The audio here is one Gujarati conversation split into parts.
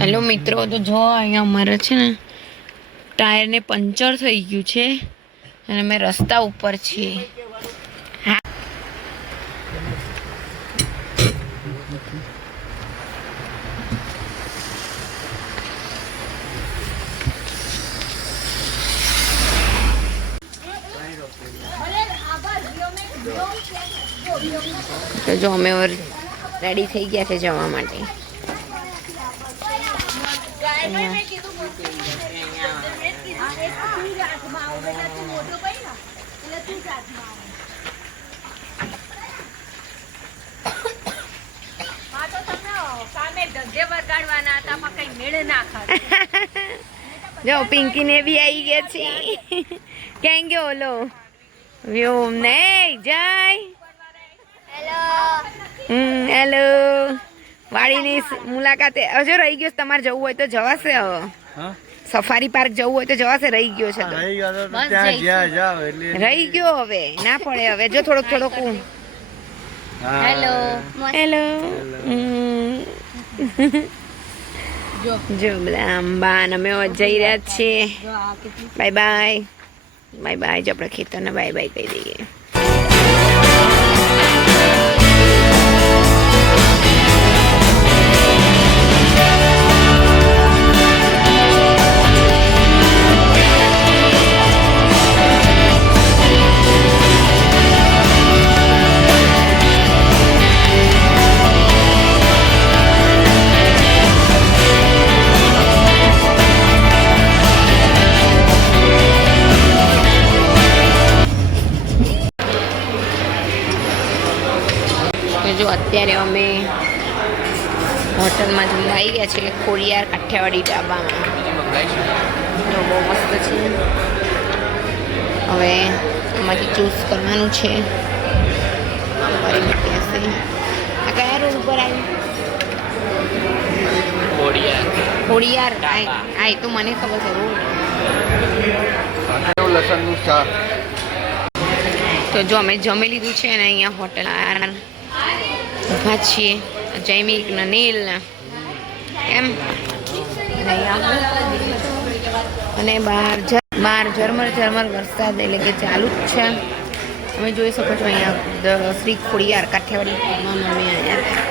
હેલો મિત્રો, તો જો અહીંયા અમારે છે ને ટાયરને પંચર થઈ ગયું છે અને અમે રસ્તા ઉપર છીએ. હા, તો જો અમે રેડી થઈ ગયા છે જવા માટે. જો પિંકી ને બી આવી ગયા છે. ક્યાં ગયો ઓલો વ્યોમ ને જય? હેલો. વાડીની મુલાકાતે હજુ રહી ગયો. તમારે જવું હોય તો જવાશે. હવે સફારી પાર્ક જવું હોય તો જવાશે. રહી ગયો છે તો રહી ગયો. હવે ના પડે. હવે જો થોડોક થોડોક. Hello hello. જો બધા આંબા ને અમે જઈ રહ્યા છીએ. Bye bye bye bye. જો આપણે ખેતરને બાય બાય કહી દઈએ. જો અત્યારે અમે હોટલમાં જમવા આવી ગયા છે. ખોડિયાર કાઠિયાવાડી ઢાબામાં. જો બહુ મસ્ત છે. હવે આમાંથી ચૂઝ કરવાનું છે. કરી મૂકી હશે. આ કયા રોડ ઉપર આવ્યું? ખોડિયાર. હા, એ તો મને ખબર છે રોડ. લસણનું શાક. તો જો અમે જમી લીધું છે ને અહીંયા હોટલ ઊભા છીએ. જૈમિક ને નીલ ને એમ. અને બહાર ઝરમર ઝરમર વરસાદ એટલે કે ચાલુ જ છે. તમે જોઈ શકો છો અહીંયા શ્રી ખોડિયાર કાઠિયાવાડી અમે અહીંયા.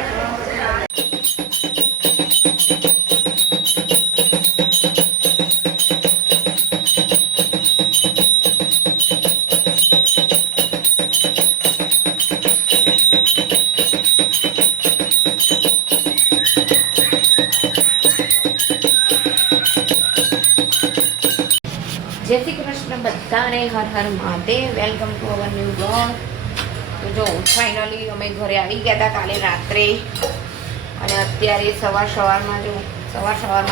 જય શ્રી કૃષ્ણ બધાને. હર હર Mahadev. Welcome to our new blog. તો જો ફાઇનલી અમે ઘરે આવી ગયા હતા કાલે રાત્રે. અને અત્યારે સવારમાં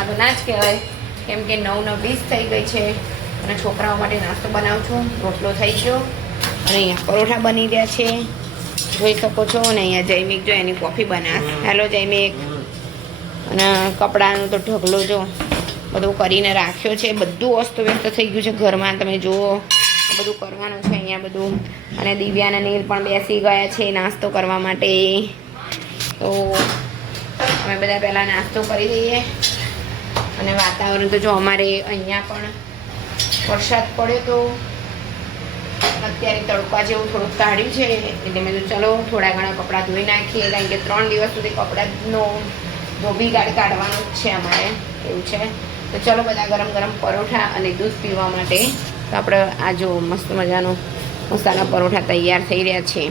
તો ના જ કહેવાય, કેમ કે 9:20 થઈ ગઈ છે. અને છોકરાઓ માટે નાસ્તો બનાવું છું. રોટલો થઈ ગયો અને અહીંયા પરોઠા બની ગયા છે. જોઈ શકો છો. અને અહીંયા જૈમિક જો એની કોફી બનાવે. હેલો જૈમિક. અને કપડાનું તો ઢગલો જો બધું કરીને રાખ્યો છે. બધું અસ્ત વ્યસ્ત થઈ ગયું છે ઘરમાં. તમે જુઓ બધું કરવાનું છે અહીંયા બધું. અને દિવ્યા અને નીલ પણ બેસી ગયા છે નાસ્તો કરવા માટે. તો અમે બધા પહેલાં નાસ્તો કરી દઈએ. અને વાતાવરણ તો જો અમારે અહીંયા પણ વરસાદ પડ્યો તો અત્યારે તડકા જેવું થોડુંક કાઢ્યું છે. એટલે મેં તો ચલો થોડા ઘણા કપડાં ધોઈ નાખીએ, કારણ કે 3 દિવસ સુધી કપડાંનો ધોબી કાઢવાનું જ છે અમારે. એવું છે. તો ચલો બધા ગરમ ગરમ પરોઠા અને દૂધ પીવા માટે. તો આપણે આ જો મસ્ત મજાનો મસાલા પરોઠા તૈયાર થઈ રહ્યા છે.